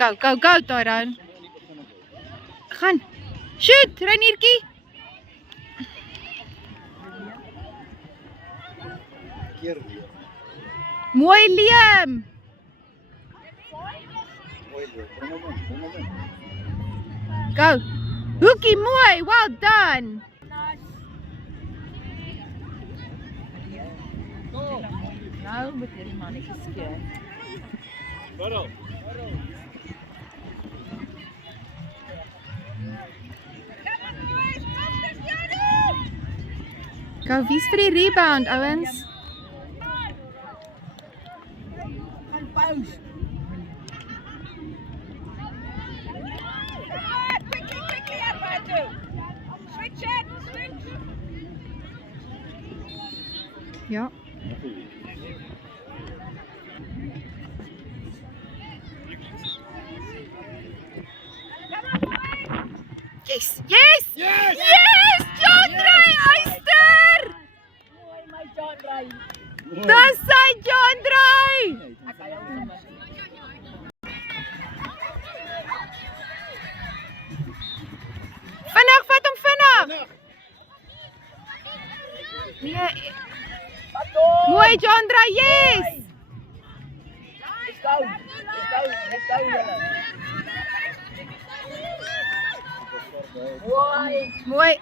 Go, go, go, Tyrone. Gaan. Shoot, Reniertjie. Mooi, Liam. Go. Hoekie, mooi. Well done. Nou moet hierdie mannetjie skeer. Go, wie's vir die rebound, ouens? Ja. Yes! Yes! Yes! Yes! John Dry Eyster! Mooi my John Dry. Dis sy John Dry! Vinnig, vat hom vinnig! Nee. Mooi John Dry, yes! Let's go. Let's go, julle. Mooi. Mooi.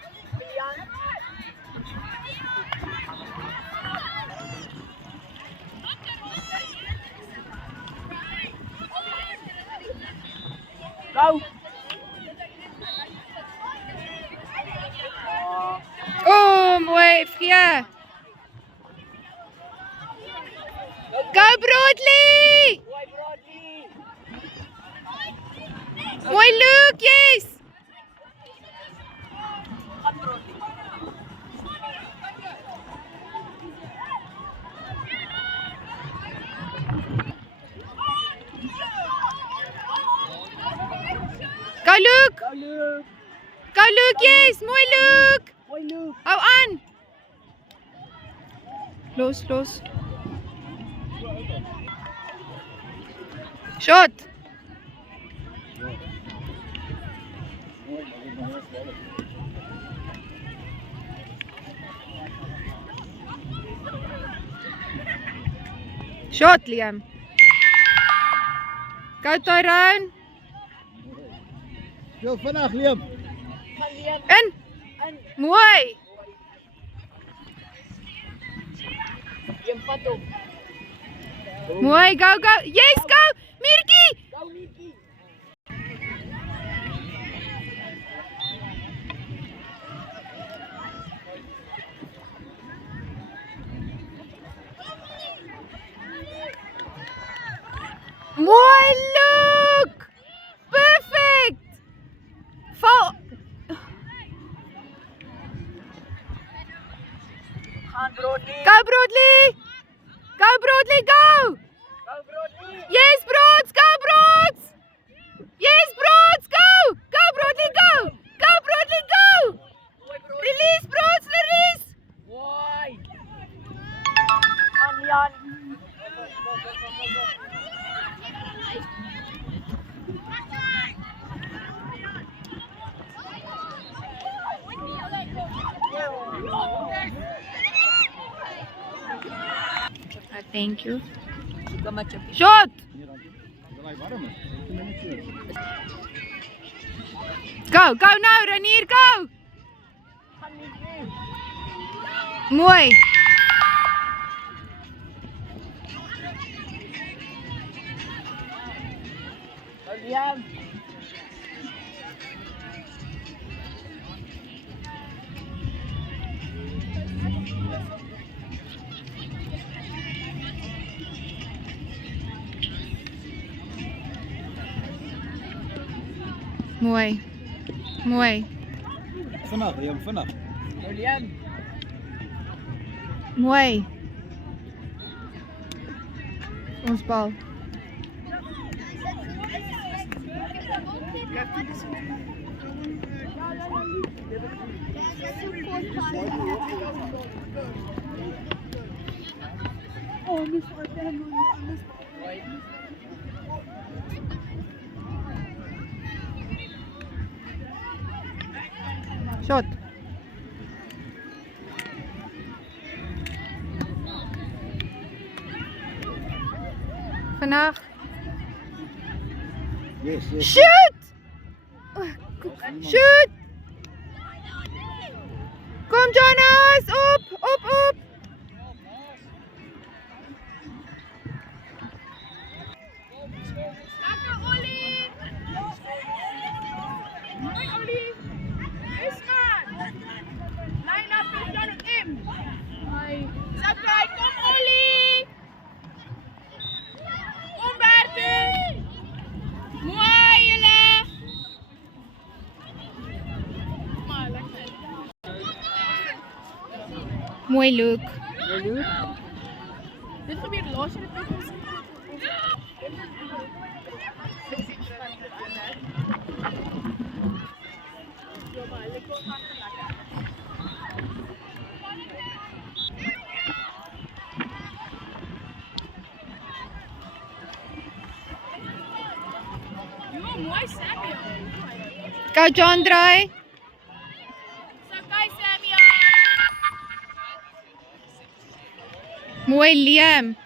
Go. Oh, mooi, Fria. Go Broadley! Mooi Broadley. Mooi Luke, yes! Go Luke! Go Luke. Go Luke, yes! Mooi Luke! Mooi Luke. Hou aan! Los, los. Shot! Shot, Liam. Go Tyrone. Speel vinnig, Liam. Gaan Liam. In. Mooi. Liam vat hom. Mooi, go, go. Yes, go. Mirkie. Go Mirkie. Mooi, Luke. Perfect. Val. Gaan Broadley. Go Broadley. Go Broadley, go. Go Broadley. Yes, Broads, go Broads. Yes, Broads, go. Go Broadley, go. Go Broadley, go. Mooi Broadley. Release Broads, release. Mooi. Gaan Jan. Thank you. Suka macam Shot. Go, go now, Ranier, go. Mooi. Liam. Mooi. Mooi. Vinnig, Liam, vinnig. Liam. Mooi. Ons bal. Shot. Vandaag. Yes, yes. Shoot! Shoot! Kom Jonas, op, op, op. Lekker Ollie. Mooi Ollie. Is maar. Line up with John Tim. Sakai, kom Ollie. Kom Bertie. Mooi jullie. Mooi Luke. Dit gebeurt los in het mooi Samuel. Go John draai. Sakai Samuel. Mooi Liam.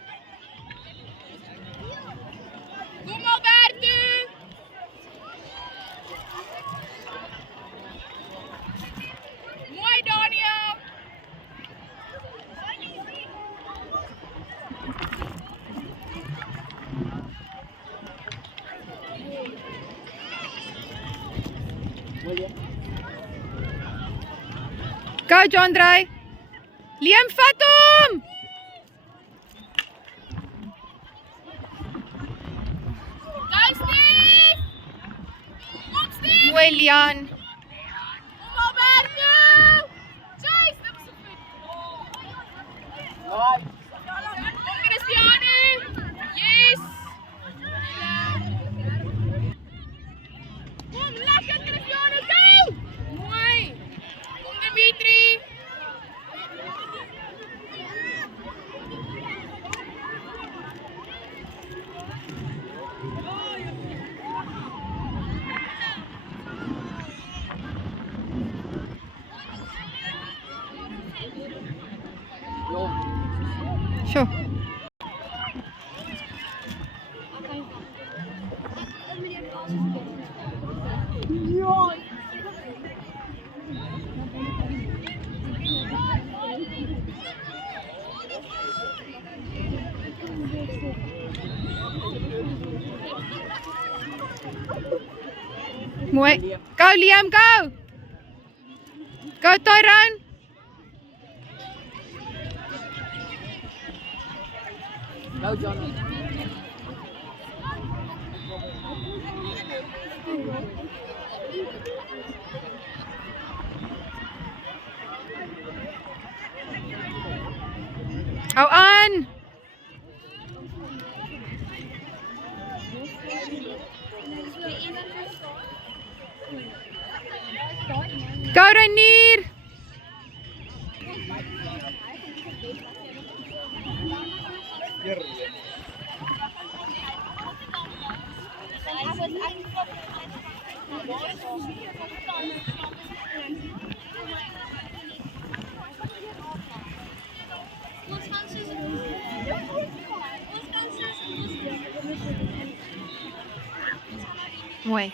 Kom Alberto. Mooi Daniel. Go John draai. Liam vat hom. Go Steve. Kom Steve. Mooi Lian. Kom Alberto. Chase, dat is goed. Kom Cristiano. Yes. Kom lekker Cristiano, go. Mooi. Kom Dimitri. Sure. Mooi. Go Liam, go. Go Tyrone. Go John. Hou aan. Go Renier. Mooi.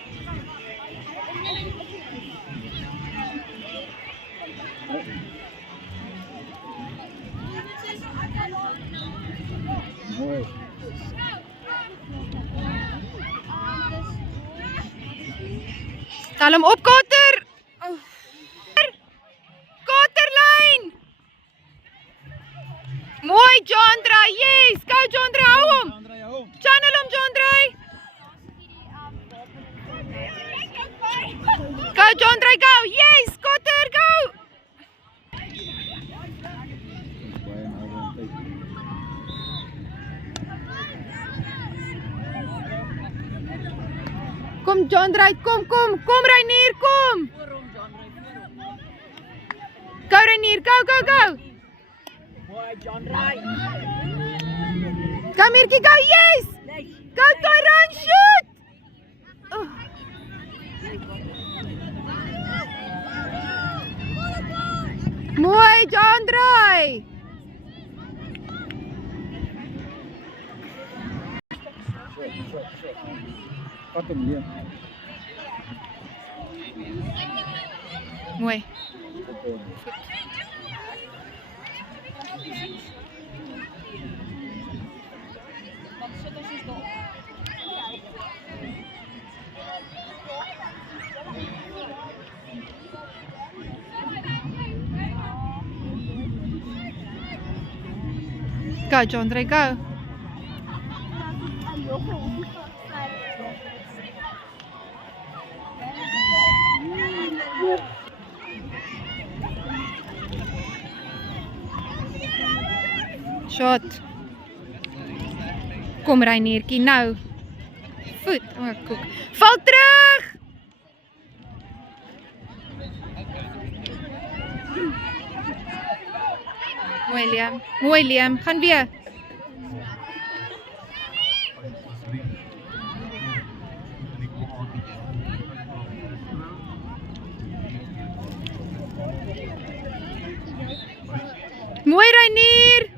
Mooi. Tel hem op, Kotter. Kotterlijn. Mooi, John draai. Yes, go John draai. Hou hom. André, hou hom. Channel hom, John draai. Go John draai, go. Yes, Kotter, go. Brian, hou hom. Kijk. Kom John draai, kom Reinier, kom. Go Reinier, go. Boy, John right. Come Mirky, go, yes. Go Tyrone, shoot. Oh. mooi. Vat hem hier. Mooi. Go, John Dre, go. Shot. Kom Reiniertjie nou. Voet. O, koek. Val terug. Mooi Liam. Mooi Liam. Gaan weer. Mooi Reinier.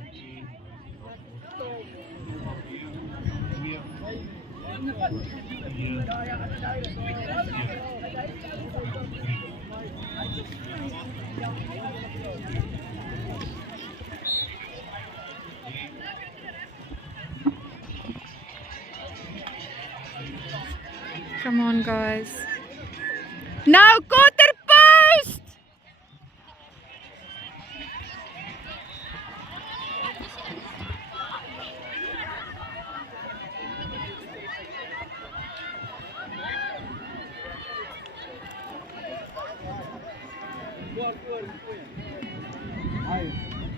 Come on, guys. Now, quarter post!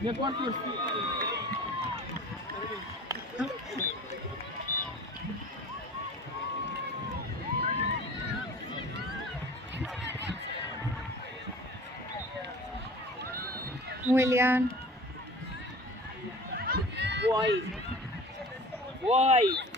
Meer kwart voor. William. Wide. Wide.